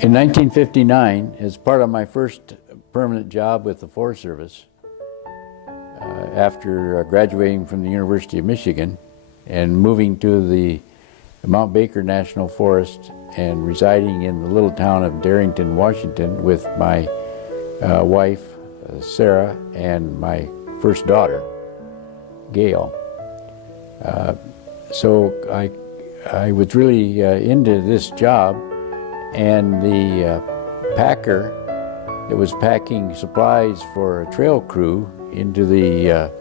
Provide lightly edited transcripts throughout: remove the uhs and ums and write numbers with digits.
In 1959, as part of my first permanent job with the Forest Service, after graduating from the University of Michigan and moving to the Mount Baker National Forest and residing in the little town of Darrington, Washington with my wife, Sarah, and my first daughter, Gail. So I was really into this job, and the packer that was packing supplies for a trail crew into the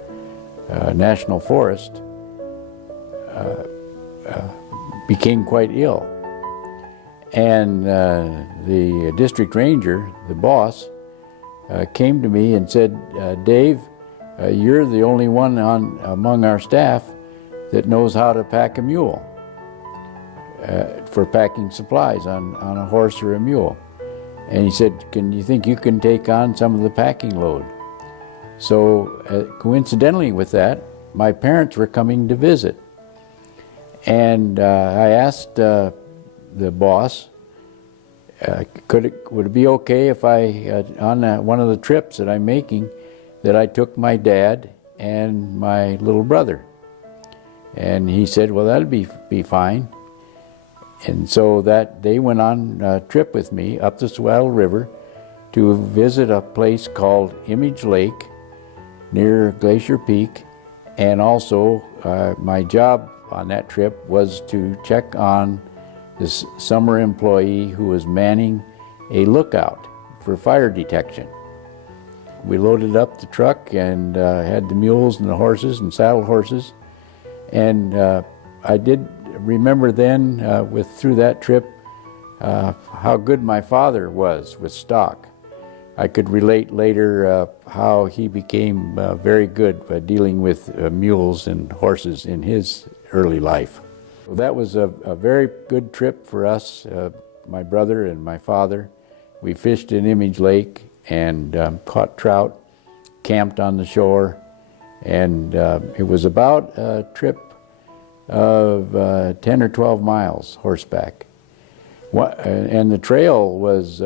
National Forest became quite ill. And the district ranger, the boss, came to me and said, Dave, you're the only one among our staff that knows how to pack a mule for packing supplies on a horse or a mule. And he said, you think you can take on some of the packing load? So coincidentally with that, my parents were coming to visit. And I asked the boss, would it be okay if on one of the trips that I'm making, that I took my dad and my little brother? And he said, well, that'd be fine. And so that they went on a trip with me up the Swattle River to visit a place called Image Lake near Glacier Peak. And also my job on that trip was to check on this summer employee who was manning a lookout for fire detection. We loaded up the truck and had the mules and the horses and saddle horses. And I did remember then, through that trip, how good my father was with stock. I could relate later how he became very good dealing with mules and horses in his early life. So that was a very good trip for us, my brother and my father. We fished in Image Lake and caught trout, camped on the shore, and it was about a trip of 10 or 12 miles horseback. And the trail was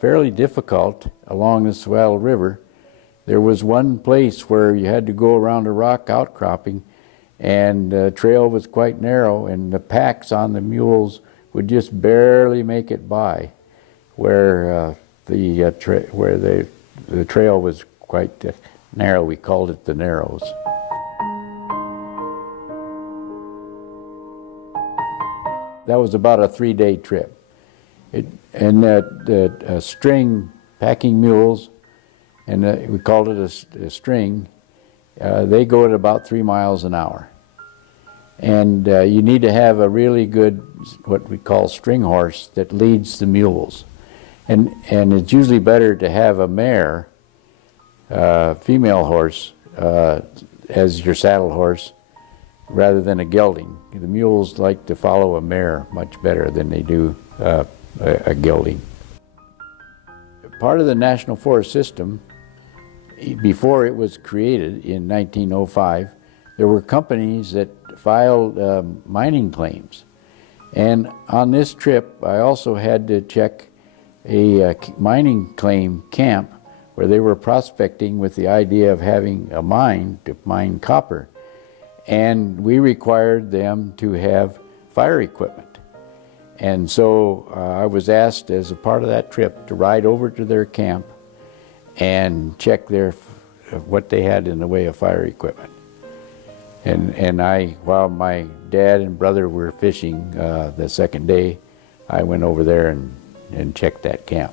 fairly difficult along the Swattle River. There was one place where you had to go around a rock outcropping, and the trail was quite narrow, and the packs on the mules would just barely make it by, where the trail was quite narrow. We called it the Narrows. That was about a 3-day trip. And string packing mules, and we called it a string, they go at about 3 miles an hour. And you need to have a really good, what we call string horse, that leads the mules. And it's usually better to have a mare, female horse, as your saddle horse, rather than a gelding. The mules like to follow a mare much better than they do a gelding. Part of the National Forest System, before it was created in 1905, there were companies that filed mining claims. And on this trip, I also had to check a mining claim camp where they were prospecting with the idea of having a mine to mine copper. And we required them to have fire equipment. And so I was asked as a part of that trip to ride over to their camp and check what they had in the way of fire equipment. And while my dad and brother were fishing the second day, I went over there and checked that camp.